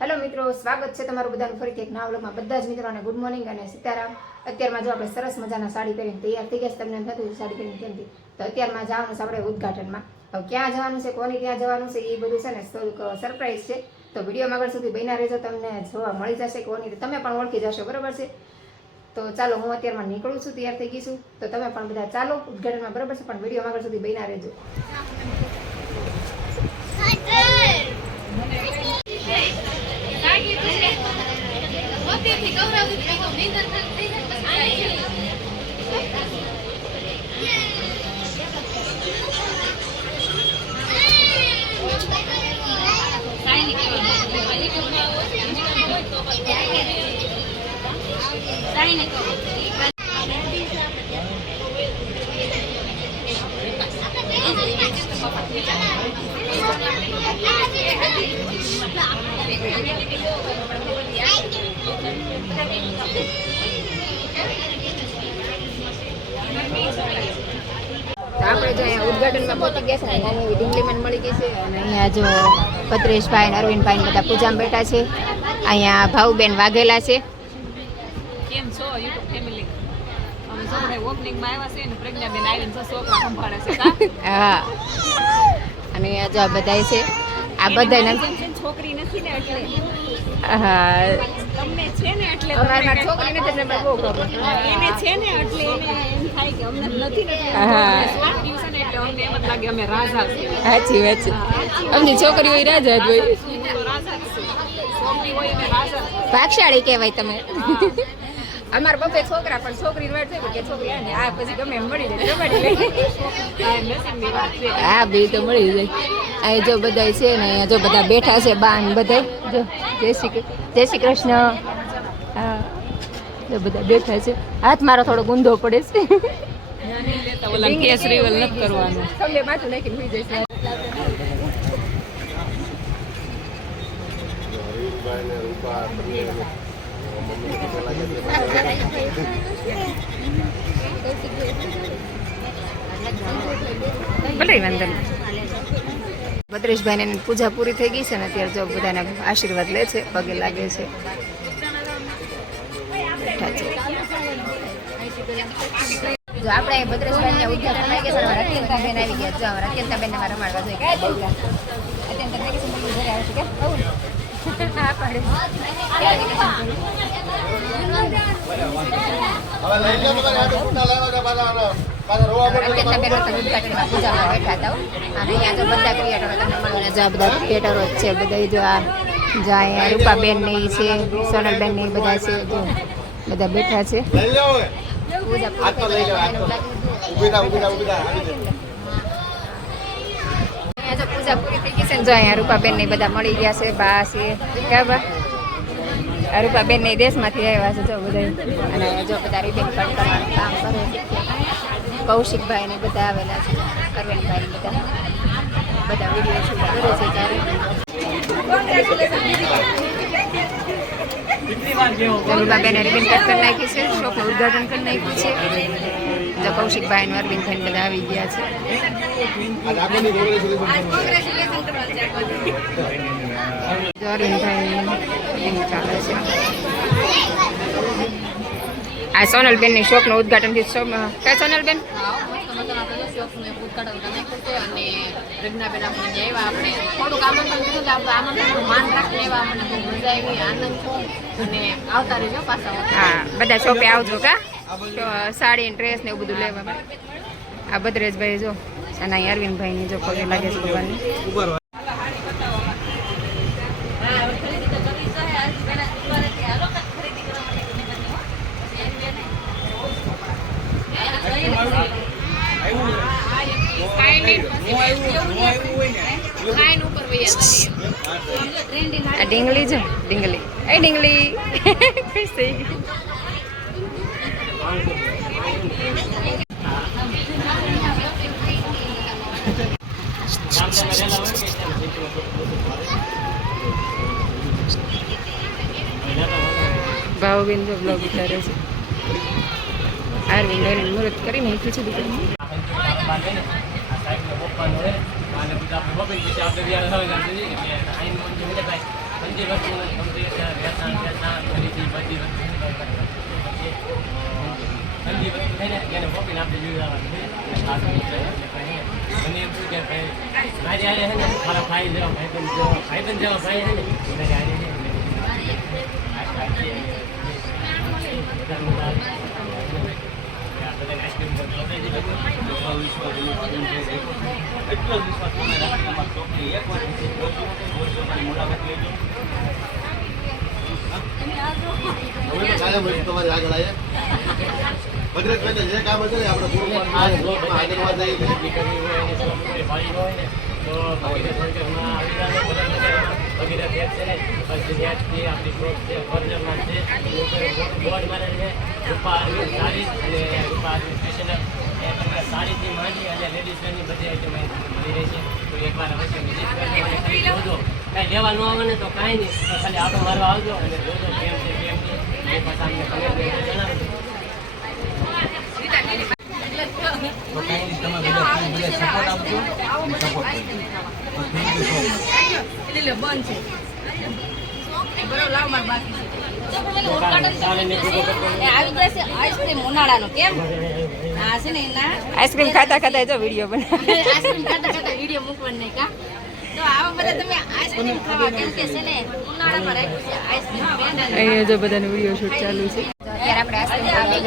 Hello મિત્રો, સ્વાગત છે તમારું બધાનું ફરીથી એક નવા વ્લોગમાં। બધા જ મિત્રોને ગુડ મોર્નિંગ અને સીતારામ। અત્યારમાં જો આપણે સરસ મજાના સાડી પહેરીને તૈયાર થઈ ગયા છે। તમને નથી સાડી પહેરીને કેમથી તો અત્યારમાં જવાનું છે આપણે ઉદ્ઘાટનમાં। હવે ક્યાં જવાનું છે, કોની ત્યાં જવાનું છે, એ બધું છે ને થોડુંક સરપ્રાઈઝ છે। તો વિડીયોમાં આગળ સુધી બન્યા રહેજો, તમને જોવા મળી જશે કોની તમે પણ ઓળખી જશો, બરાબર છે। તો ચાલો, હું અત્યારમાં નીકળું છું, તૈયાર થઈ ગઈ છું। તો તમે પણ બધા ચાલો ઉદ્ઘાટનમાં, બરાબર છે, પણ વિડીયોમાં આગળ સુધી બન્યા રહેજો। આપણે જો અહીંયા ઉદ્ઘાટનમાં પહોંચી ગયા છે ને, નાની એવી ઢીંગલી મને મળી ગઈ છે અને અહીંયા જો પત્રેશભાઈ અરવિંદભાઈ બધા પૂજામાં બેઠા છે। અહીંયા ભાઉબેન વાઘેલા છે। કેમ છો યુટ્યુબ ફેમિલી? અમે સૌને ઓપનિંગમાં આવ્યા છે ને પ્રજ્ઞાબેન આવીને છોકરા સંભાળે છે હા, અને અહીંયા જો આ બધાય છે, આ બધાય છોકરી નથી ને એટલે હા તમને છે ને એટલે અમારી છોકરી નથી એટલે બહુ ખબર એને છે ને એટલે એને એમ થાય કે અમને નથી ને સ્વાદ દિવસે ને એટલે અમને એમ જ લાગે અમે રાજા છીએ। સાચી વાત છે, અમની છોકરી હોય રાજા જ હોય, રાજા છે, છોકરી હોય ને રાજા। ભાગશાળી કહેવાય તમે। અમારા બબ્બે છોકરા પણ છોકરી વાત છે કે છોકરી આને આ પછી ગમે એમ મળી જાય મળી જાય। હા, બે તો મળી જાય। અહીં જો બધા છે ને, અહીંયા જો બધા બેઠા છે, બાન બધા જો જય શ્રી કૃષ્ણ। હા, જો બધા બેઠા છે। હાથ મારો થોડો ગુંદો પડે છે, કેસરી વલ નથી કરવાનું, તમને માથું નાખીને ભૂઈ જઈશ। ભલે વાંધો નહીં। ભદ્રેશભાઈ ને પૂજા પૂરી થઈ ગઈ છે ને, અત્યારે જો બધાના આશીર્વાદ લે છે, પગે લાગે છે, બેઠા છે। જો આપણે ભદ્રેશભાઈ ને ઉદ્ઘાટન થઈ ગયા છે, અત્યંતાબેન આવી ગયા। જો અમારા અત્યંતાબેન ને મારા રમાડવા જોઈએ અત્યંતા વેકેશન ઘરે આવે છે કે હા પાડે પૂજામાં બેઠા હતા અને અહીંયા જો બધા ક્રિએટરો તમને મળવાના જો બધા ક્રિએટરો જ છે, બધા જો આ અહીંયા રૂપાબેન ને ઈ છે, સોનલબેન ને બધા છે, જો બધા બેઠા છે। પૂજા પૂરી થઈ ગઈ છે ને, જો અહીંયા રૂપાબેન ને બધા મળી ગયા છે, બા છે ક્યાં બા રૂપાબેન ને દેશમાંથી આવ્યા છે, જો બધા અને જો બધા રિબેન કટ કરવાનું કામ કરે છે। કૌશિકભાઈ ને બધા આવેલા છે, અરવિંદભાઈ ને બધા વિડીયો શૂટ કરે છે ત્યારે રૂપાબેને રિબેન કટ કરી નાખી છે, શોપનું ઉદ્ઘાટન કરી નાખ્યું છે। જો કૌશિકભાઈ ને અરવિંદભાઈ બધા આવી ગયા છે। અરવિંદભાઈ ચાલે છે। આ સોનલબેન ની શોપ નું ઉદ્ઘાટન થયું। કઈ સોનલબેન? હા, બધા શોપે આવજો કા સાડી ડ્રેસ ને એવું બધું લેવા માટે। આ ભદ્રેશભાઈ જો અને અહીં અરવિંદભાઈ ની જો પગે લાગે છે ભગવાનને। આ ડીંગલી છે, ડીંગલી એ ડીંગલી ખુશ થઈ ગઈ। ભાવબેન જો બ્લોગ ઉતારે છે। આરવિંદ મુહૂર્ત કરીને ખીચડી કરી અને બધા આપણે મોબાઈલ પછી આપણે વ્યાર હવે ગામ જઈએ એટલે આઈ મંજે મિલે ભાઈ બધી વસ્તુ કમ્પ્લીટ વેચાણ ખરીદી બધી વસ્તુ ઠંડી વસ્તુ છે ને એને કોપીને આપણે જોઈ આવવાનું મને એમ શું કે ભાઈ મારી આરે છે ને મારા ભાઈ જેવા ભાઈબંધ જેવા ભાઈ છે ને મારી આરે છે આઈસ્ક્રીમ એટલો જ વિશ્વાસ તમે રાખી તમારી ચોકની એક વાર મુલાકાત લેજો તમારી આગળ આવ્યા ભદ્રેશભાઈ જે કામ હશે ને આપણે પૂરું આગળમાં જઈએ તો સાડીથી માંડી અને લેડીઝની બધી આઈટમ મળી રહી છે તો એકવાર અવશ્ય વિઝિટ કરી જોજો કાંઈ લેવા ન આવે ને તો કાંઈ નહીં તો ખાલી આટો મારવા આવજો અને જોજો કેમ છે કેમ નહીં એ પાછા અમને કમેન્ટ જણાવજો તો કાંઈ નહીં તમે બધા સપોર્ટ આપજો સપોર્ટ એટલે બંધ છે બરોબર લાવ માર બાકી આવી જશે આઈસ્ક્રીમ ઉનાળાનો કેમ આ છે ને એના આઈસ્ક્રીમ ખાતા ખાતા જો વિડીયો બનાવે આઈસ્ક્રીમ ખાતા ખાતા વિડીયો મૂકવાનું નહીં કા તો આવા બધા તમે આઈસ્ક્રીમ ખાવા કેમ કે છે ને ઉનાળામાં રાખ્યું છે આઈસ્ક્રીમ અહીંયા જો બધાનો વિડીયો શૂટ ચાલુ છે અત્યારે આપણે આઈસ્ક્રીમ આવી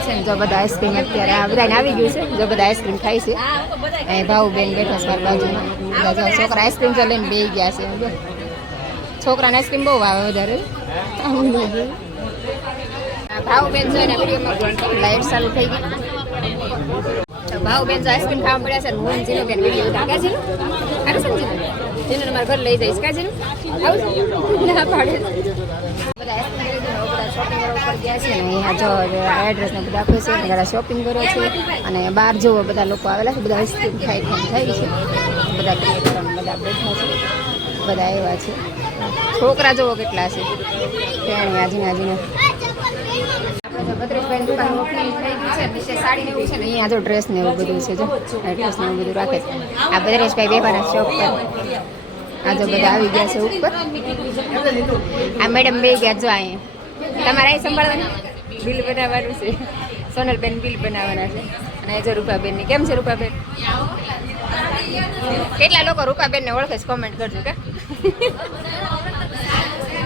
છે ને જો બધા આઈસ્ક્રીમ અત્યારે આ બધાને આવી ગયું છે જો બધા આઈસ્ક્રીમ ખાય છે અહીં ભાઉબેન બેઠા છે મારી બાજુમાં બધા જો છોકરા આઈસ્ક્રીમ જો લઈને બેસી ગયા છે જો છોકરાને આઈસ્ક્રીમ બહુ આવે વધારે ભાઉબેન જો એના વિડીયોમાં લાઈટ ચાલુ થઈ ગઈ ભાઉબેન જો આઈસ્ક્રીમ ખાવા પડ્યા છે હું જીનુબેન વિડીયો ઉતારે છે આવે છે ને જીનુ મારા ઘર લઈ જઈશ કા જીનુ આવું ના પાડે બધા શોપિંગ કરવા ઉપર ગયા છે ને અહીંયા જો એડ્રેસ ને બધા આપે છે બધા શોપિંગ કરે છે અને બહાર જોવો બધા લોકો આવેલા છે બધા આઈસ્ક્રીમ ખાઈ થાય છે બધા બધા બેઠા છે બધા એવા છે છોકરા જોવો કેટલા છે તેણી આજીને આપણે જો ભદ્રેશભાઈની દુકાન ઓપનિંગ થઈ ગઈ છે નીચે સાડી ને એવું છે ને અહીંયા જો ડ્રેસ ને એવું બધું છે જો ડ્રેસ ને એવું બધું રાખે છે આ ભદ્રેશભાઈ બેવાના શોપ પર આ જો બધા આવી ગયા છે ઉપર આ મેડમ બે ગયા જો અહીંયા તમારે અહીં સંભાળવાનું બિલ બનાવવાનું છે સોનલબેન બિલ બનાવવાના છે અને જો રૂપાબેન ની કેમ છે રૂપાબેન કેટલા લોકો રૂપાબેન ને ઓળખે છે કોમેન્ટ કરજો કે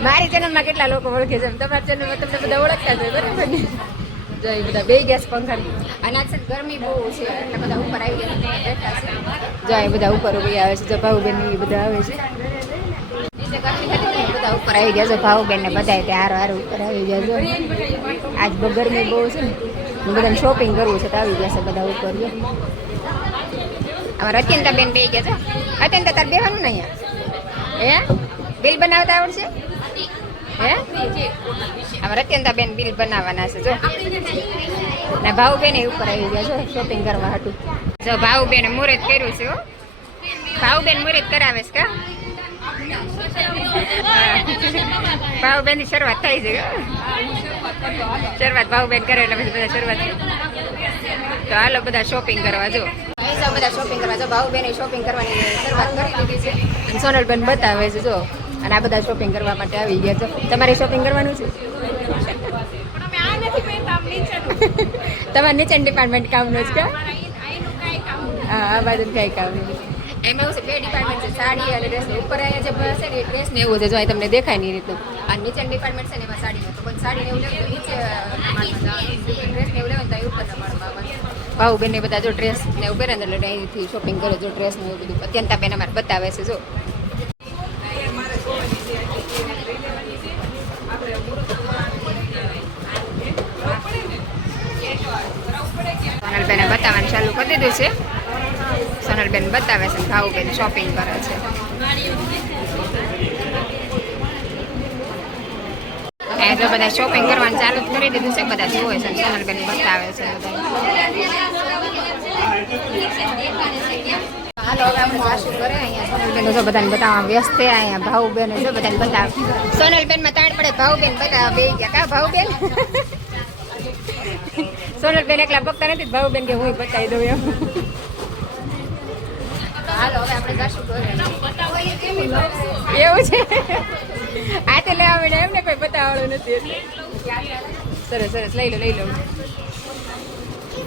મારી ચેનલમાં કેટલા લોકો ઓળખે છે તમારા ચેનલમાં તમને બધા ઓળખતા જ હોય બરાબર ને જો એ બધા બે ગેસ પંખા અને આજ ગરમી બહુ છે એટલે બધા ઉપર આવી ગયા બેઠા છે જો એ બધા ઉપર ઉભી આવે છે જો ભાઉબેન એ બધા આવે છે નીચે ગરમી હતી ને બધા ઉપર આવી ગયા છે ભાઉબેન ને બધા ત્યાં હારો ઉપર આવી ગયા છે આજ ગરમી બહુ છે ને બધાને શોપિંગ કરવું છે તો આવી ગયા છે બધા ઉપર જો અમારા અત્યંતા બેન બે ગયા છે અત્યંતા તાર બેવાનું ને અહીંયા હે બિલ બનાવતા આવડશે હે અમારા અત્યંતા બેન બિલ બનાવવાના છે જો ને ભાઉબેન ઉપર આવી ગયા છો શોપિંગ કરવા હતું જો ભાઉબેને મુહૂર્ત કર્યું છે હો ભાઉબેન મુહૂર્ત કરાવે છે કા ભાઉબેન ની શરૂઆત થઈ છે શરૂઆત ભાઉબેન કરે એટલે પછી બધા શરૂઆત તો હાલો બધા શોપિંગ કરવા જો બધા શોપિંગ કરવા જો ભાઉબેન શોપિંગ કરવાની શરૂઆત કરી દીધી છે અને સોનલબેન બતાવે છે જો અને આ બધા શોપિંગ કરવા માટે આવી ગયા છો તમારે શોપિંગ કરવાનું છે તમારે નીચે ડિપાર્ટમેન્ટ કામનું જ કા હા આ બાજુ કઈ કામ નહીં એમાં એવું છે બે ડિપાર્ટમેન્ટ છે સાડી અને ડ્રેસ ઉપર અહીંયા જે છે ને એ ડ્રેસ ને એવું છે જો તમને દેખાય નહીં રીતનું અને નીચે ડિપાર્ટમેન્ટ છે ને એમાં સાડીનું તો પણ સાડી ને એવું લેવું તો નીચે ડ્રેસ ને એવું લેવું તો ઉપરના માળમાં ભાઉબેન ને બધા જો ડ્રેસ ને એવું પહેરે ને એટલે અહીંથી શોપિંગ કરે જો ડ્રેસ ને એવું બધું અત્યંતા બેન અમારે બતાવે છે જો સોનલબેને બતાવવાનું ચાલુ કરી દીધું છે સોનલબેન બતાવે છે ભાઉબેન શોપિંગ કરે છે જો બધા શોપિંગ કરવાનું ચાલુ કરી દીધું છે બધા જોવે છે સોનલબેન બતાવે છે હાલો હવે આપણે સાસુ કરે અહીંયા સોનલબેન જો બધાને બતાવવા વ્યસ્ત છે અહીંયા ભાઉબેન જો બધાને બતાવે સોનલબેન માં તાણ પડે ભાઉબેન બતાવવા બે ગયા કા ભાઉબેન સોનલબેન એકલા બકતા નથી ભાઉબેન કે હું બતાવી દઉં એમ હાલો હવે આપણે જાશું ઘરે એવું છે માંડ્યા એમને કોઈ બતાવવાનું નથી એટલે. સરસ સરસ લઈ લો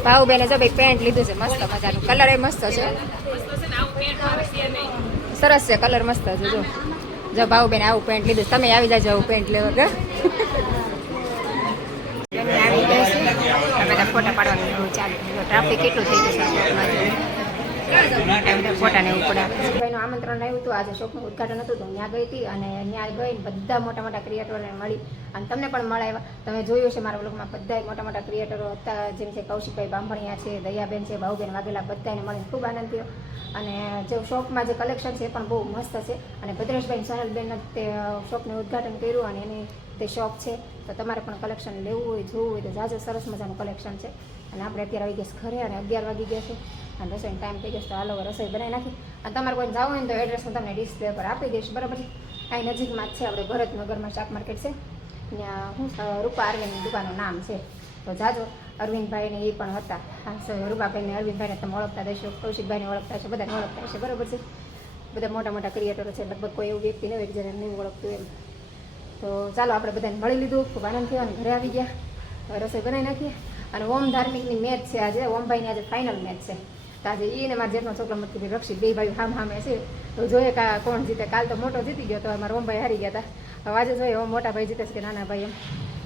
ભાવબેને જો ભાઈ પેન્ટ લીધું છે મસ્ત મજાનું, કલર એ મસ્ત છે, સરસ છે કલર મસ્ત છે. જો ભાવબેન આવું પેન્ટ લીધું છે, તમે આવી જાજો આવું પેન્ટ લેવા કે આવી ગયા છે. બધા ફોટા પાડવાનું એવું ચાલે, ટ્રાફિક કેટલું થઈ ગયું છે ફોટા ને એવું પડે. ભાઈનું આમંત્રણ આવ્યું હતું, આજે શોપનું ઉદઘાટન હતું તો ત્યાં ગઈ હતી અને ત્યાં ગઈને બધા મોટા મોટા ક્રિએટરોને મળી અને તમને પણ મળાવ્યા. તમે જોયું છે મારા બ્લોગમાં બધા મોટા મોટા ક્રિએટરો હતા, જેમ છે કૌશિકભાઈ બાંભણિયા છે, દયાબેન છે, ભાવબેન વાઘેલા, બધાને મળીને ખૂબ આનંદ થયો. અને જે શોપમાં જે કલેક્શન છે એ પણ બહુ મસ્ત છે અને ભદ્રેશભાઈ સોનલબેન તે શોપનું ઉદઘાટન કર્યું અને એની તે શોપ છે, તો તમારે પણ કલેક્શન લેવું હોય જોવું હોય તો જાજો સરસ મજાનું કલેક્શન છે. અને આપણે અત્યારે આવી ગયા ઘરે અને 11 વાગી ગયા છે અને રસોઈનો ટાઈમ થઈ ગયો તો હાલો રસોઈ બનાવી નાખી. અને તમારે કોઈ જવું હોય ને તો એડ્રેસ હું તમને ડિસ્પ્લે પર આપી દઈશ, બરાબર છે. અહીં નજીકમાં જ છે, આપણે ભરતનગરમાં શાક માર્કેટ છે, ત્યાં હું રૂપા અરવિંદની દુકાનનું નામ છે, તો જાજો. અરવિંદભાઈને એ પણ હતા, રૂપાભાઈને અરવિંદભાઈને તમે ઓળખતા દેશો, કૌશિકભાઈને ઓળખતા હશો, બધાને ઓળખતા હશે, બરાબર છે. બધા મોટા મોટા ક્રિએટરો છે, લગભગ કોઈ એવું વ્યક્તિ ન હોય કે જેને નહીં ઓળખતું એમ. તો ચાલો આપણે બધાને મળી લીધું, ખૂબ આનંદ થયો અને ઘરે આવી ગયા, હવે રસોઈ બનાવી નાખીએ. અને ઓમ ધાર્મિકની મેચ છે આજે, ઓમભાઈની આજે ફાઇનલ મેચ છે, તો આજે એને મારા જેટલો છોકરો મતલબ રક્ષિત બે ભાઈ સામે છે, તો જોઈએ કોણ જીતે. કાલ તો મોટો જીતી ગયો, તો મારા ઓમભાઈ હારી ગયા હતા, હવે આજે જોઈએ ઓમ મોટા ભાઈ જીતે છે કે નાના ભાઈ એમ.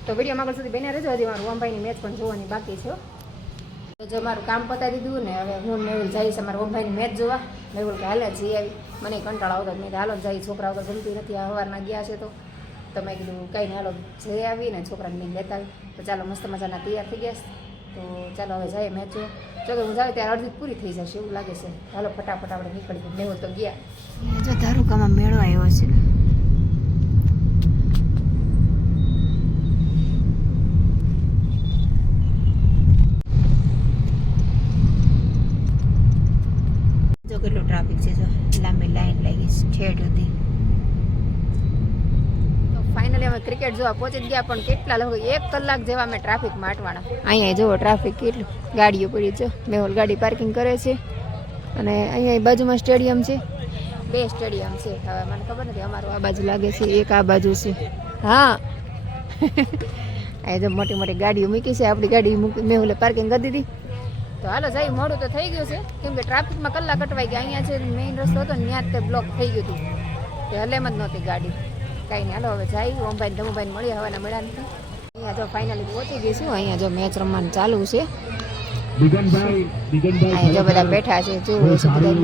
તો વિડીયો આગળ સુધી બન્યા રહેજો, હજી મારું ઓમભાઈની મેચ પણ જોવાની બાકી છે. તો જો મારું કામ પતાવી દીધું ને હવે હું મેહુલ જઈશ અમારા ઓમભાઈની મેચ જોવા. મેહુલ કે હાલે જઈ આવી, મને કંટાળો આવતો મેં હાલો જાય, છોકરાઓ તો જમતી નથી, આ સવારના ગયા છે તો મેં કીધું કંઈ નહીં હાલો જઈ આવી ને છોકરાને લઈને લેતા આવી. તો ચાલો મસ્ત મજાના તૈયાર થઈ ગયા, તો ચાલો હવે જાય મેચ જો કે હું જાઉં ત્યારે અડધી પૂરી થઈ જશે એવું લાગે છે. હાલો ફટાફટ આપણે નીકળી મેહુલ તો ગયા. જો ધારુકામાં મેળો આવ્યો છે, જો કેટલું ટ્રાફિક છે, જો લાંબી લાઈન લાગી છે ઠેઠ સુધી. તો ફાઇનલી અમે ક્રિકેટ જોવા પહોંચી ગયા, પણ કેટલા લોકો 1 કલાક જેવા અમે ટ્રાફિકમાં અટવાના. અહીંયા જુઓ ટ્રાફિક કેટલું, ગાડીઓ પડી છે, મેહુલ ગાડી પાર્કિંગ કરે છે અને અહીંયા બાજુમાં સ્ટેડિયમ છે, 2 સ્ટેડિયમ છે. હવે મને ખબર નથી, અમારું આ બાજુ લાગે છે, એક આ બાજુ છે. હા અહીંયા જો મોટી મોટી ગાડીઓ મૂકી છે, આપણી ગાડી મેહુલે પાર્કિંગ કરી દીધી. તો હાલો જાય, મોડું તો થઈ ગયું છે કેમ કે ટ્રાફિકમાં કલાક અટવાઈ ગયા. અહીંયા છે મેઇન રસ્તો હતો ને ત્યાં જ તે બ્લોક થઈ ગયું હતું, તે હલેમ જ નહોતી ગાડી. કાંઈ નહીં, હાલો હવે જાય ઓમભાઈને ધમુભાઈને મળીએ, હવાના મળ્યા નથી. અહીંયા જો ફાઇનલી પહોંચી ગઈ છું, અહીંયા જો મેચ રમવાનું ચાલુ છે, અહીંયા જો બધા બેઠા છે, જોવું છે બધા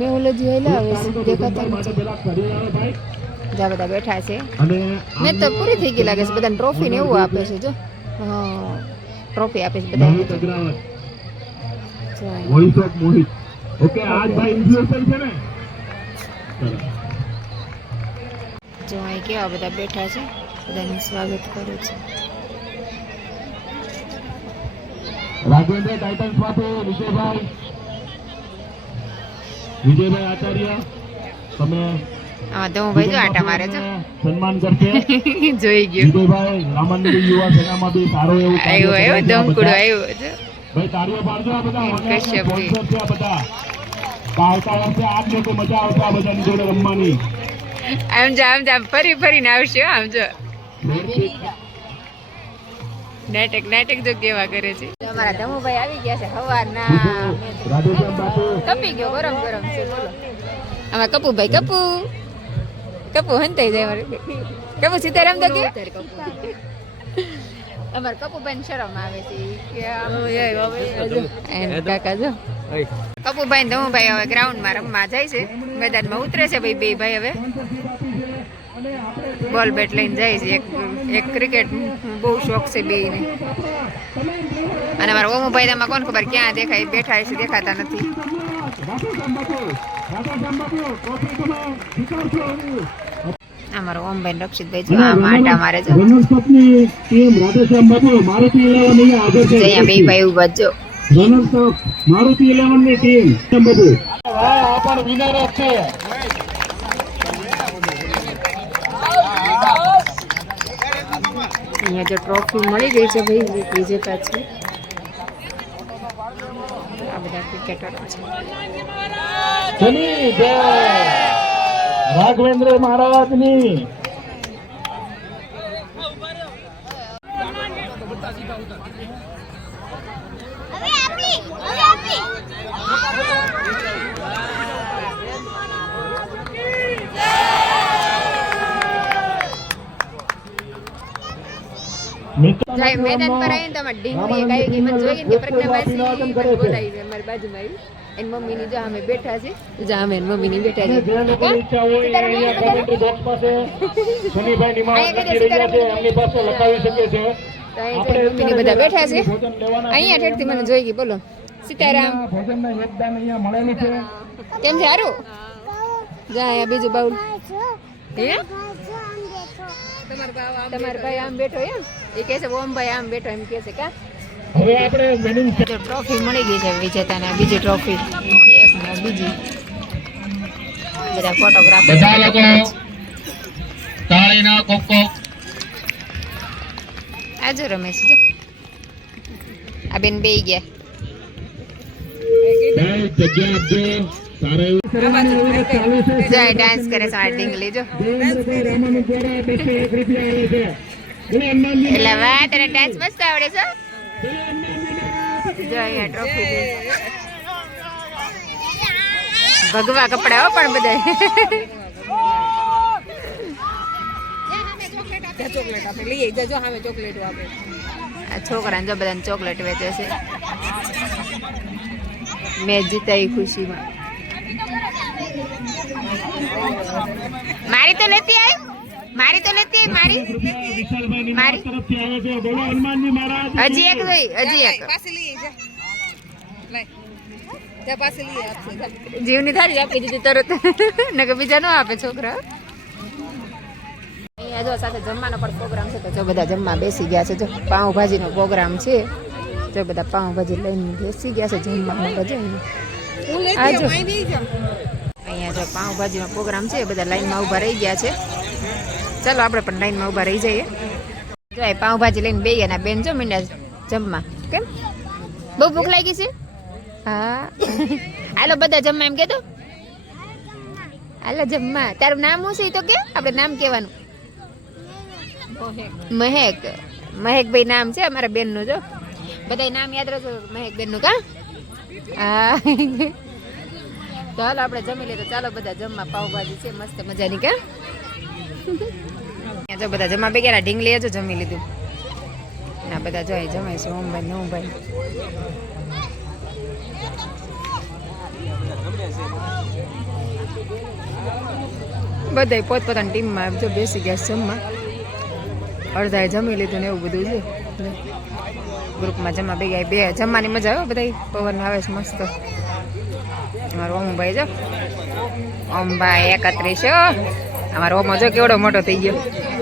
મેહુલ હજી હેલા આવે છે, દેખાતા નથી. જ્યાં બધા બેઠા છે, મેચ તો પૂરી થઈ ગઈ લાગે છે, બધાને ટ્રોફી ને એવું આપે છે. જો હા ટ્રોફી આપે છે બધા. જો અહીં કેવા બધા બેઠા છે, બધાનું સ્વાગત કરું છું. રાજેન્દ્ર ટાઇટન્સ માટે વિજયભાઈ આચાર્ય તમે હા તો હું ભાઈ જો આટા મારે છે, સન્માન કરશે. જોઈ ગયો વિજયભાઈ રામનગર યુવા સેનામાં બી સારો એવું આવ્યો દમકુડો આવ્યો છે. ભાઈ તાળીઓ પાડજો, આ બધા કશ્યપ સ્પોન્સર છે, આ બધા આવતા વર્ષે આ જ લોકો મજા આવશે આ બધાની જોડે રમવાની. આમ જા ફરી ફરીને આવશે. આમ જો નાટક જો કેવા કરે છે. અમારા ધમુભાઈ આવી ગયા છે હવારના, કપી ગયો, ગરમ ગરમ છે. બોલો આમાં કપુભાઈ, કપુ હંતાઈ જાય મારે. કપુ સીતારામ તો કે અમારે કપુભાઈ ને શરમ આવે છે કાકા. જો કપુભાઈ ને ધમુભાઈ હવે ગ્રાઉન્ડમાં રમવા જાય છે, મેદાનમાં ઉતરે છે ભાઈ બે ભાઈ. હવે બોલ બેટ લઈને જાય છે, એક ક્રિકેટ બહુ શોખ છે બેયને. અને અમારા ઓમુભાઈ એમાં કોણ ખબર ક્યાં દેખાય, બેઠા છે દેખાતા નથી. અમારો ઓમભાઈ રક્ષિતભાઈ જો આ માટા મારે છે, અહીંયા બે ભાઈ ઉભા જો. મારુતિ 11 ની ટીમ બધું આ પણ વિનર છે. અહીંયા જો ટ્રોફી મળી ગઈ છે ભાઈ, વિજેતા છે આ બધા ક્રિકેટરો છે. રાઘવેન્દ્ર મહારાજની જાય મેદાન પર આવીને તમારે ઢીંગલી એક આવી ગઈ મને જોઈ કે પ્રજ્ઞાબાસી મને બોલાવી છે મારી બાજુમાં આવી એની મમ્મીની જો અમે બેઠા છે જો અમે એની મમ્મીની બેઠા છે ઈચ્છા હોય અહીંયા કોમેન્ટ્રી બોક્સ પાસે સુનીભાઈ નિમાણ કરી રહ્યા છે એમની પાસે લખાવી શકે છે તો અહીં જો મમ્મીની બધા બેઠા છે અહીંયા ઠેઠથી મને જોઈ ગઈ બોલો સીતારામ ભોજનના યોગદાન અહીંયા મળેલું છે કેમ છે હારું જા અહીંયા બીજું બાઉલ હે તમારો ભાઈ આમ બેઠો એમ એ કહે છે ઓમભાઈ આમ બેઠો એમ કહે છે કા હવે આપણે વિનિંગ ટ્રોફી મળી ગઈ છે વિજેતાને બીજી ટ્રોફી એક ને બીજી બધા ફોટોગ્રાફર બધા લોકો તાળીના કોકો આજો રમેશ જો આ બેન બેઈ ગયા જગ્યા આપજો સારા એવું ચાલુ છે જય ડાન્સ કરે છે મારી ઢીંગલી જો દેવેન્દ્રભાઈ રામાનુ દ્વારા 201 રૂપિયા આવે છે બોલો હનુમાનજી એટલે વાહ તને ડાન્સ મસ્ત આવડે છે જો અહીંયા ટ્રોફી દે ભગવા કપડા હો પણ બધા ચોકલેટ આપે લઈ જજો સામે ચોકલેટ આપે આ છોકરાને જો બધાને ચોકલેટ વેચે છે મેચ જીતાઈ ખુશીમાં મારી તો લેતી આવી મારી તો લેતી આવી વિશાલભાઈ નિમાણ મારી તરફથી આવે છે બોલો હનુમાનજી મહારાજ હજી એક જોઈ હજી એક પાસે લઈ જા લઈ જા પાસે લઈ આપશે જા. જીવની થાળી આપી દીધી તરત નકર બીજા ન આપે છોકરા અહીંયા જો સાથે જમવાનો પણ પ્રોગ્રામ છે તો જો બધા જમવા બેસી ગયા છે જો પાઉંભાજીનો પ્રોગ્રામ છે જો બધા પાઉંભાજી લઈને બેસી ગયા છે જમવા માટે જો અહીંયા. આ જો અહીંયા જો પાઉંભાજીનો પ્રોગ્રામ છે બધા લાઈનમાં ઊભા રહી ગયા છે ચાલો આપણે પણ લાઈનમાં ઊભા રહી જઈએ જો એ પાઉંભાજી લઈને બે ગયા બેન જો મીંડા જમવા કેમ બહુ ભૂખ લાગી છે હા હાલો બધા જમવા એમ કહેતો હાલો જમવા તારું નામ શું છે એ તો કે આપણે નામ કહેવાનું મહેક મહેકભાઈ નામ છે અમારા બેનનું જો બધા નામ યાદ રાખો મહેક બેનનું કા હા તો હાલો આપણે જમી લઈએ તો ચાલો બધા જમવા પાવભાજી છે મસ્ત મજાની કા જો બધા જમવા બે ગયા ઢીંગલી જો જમી લીધું ના બધા જો જમાય છે ઓમભાઈ નવભાઈ બધા પોતપોતાની ટીમમાં જો બેસી ગયા જમવા અડધાએ જમી લીધું ને એવું બધું છે ગ્રુપમાં જમવા બે ગયા બે જમવાની મજા આવે બધા પવન આવે છે મસ્ત અમારો ઓમભાઈ જો ઓમભાઈ 31 અમારો ઓમો જો કેવડો મોટો થઈ ગયો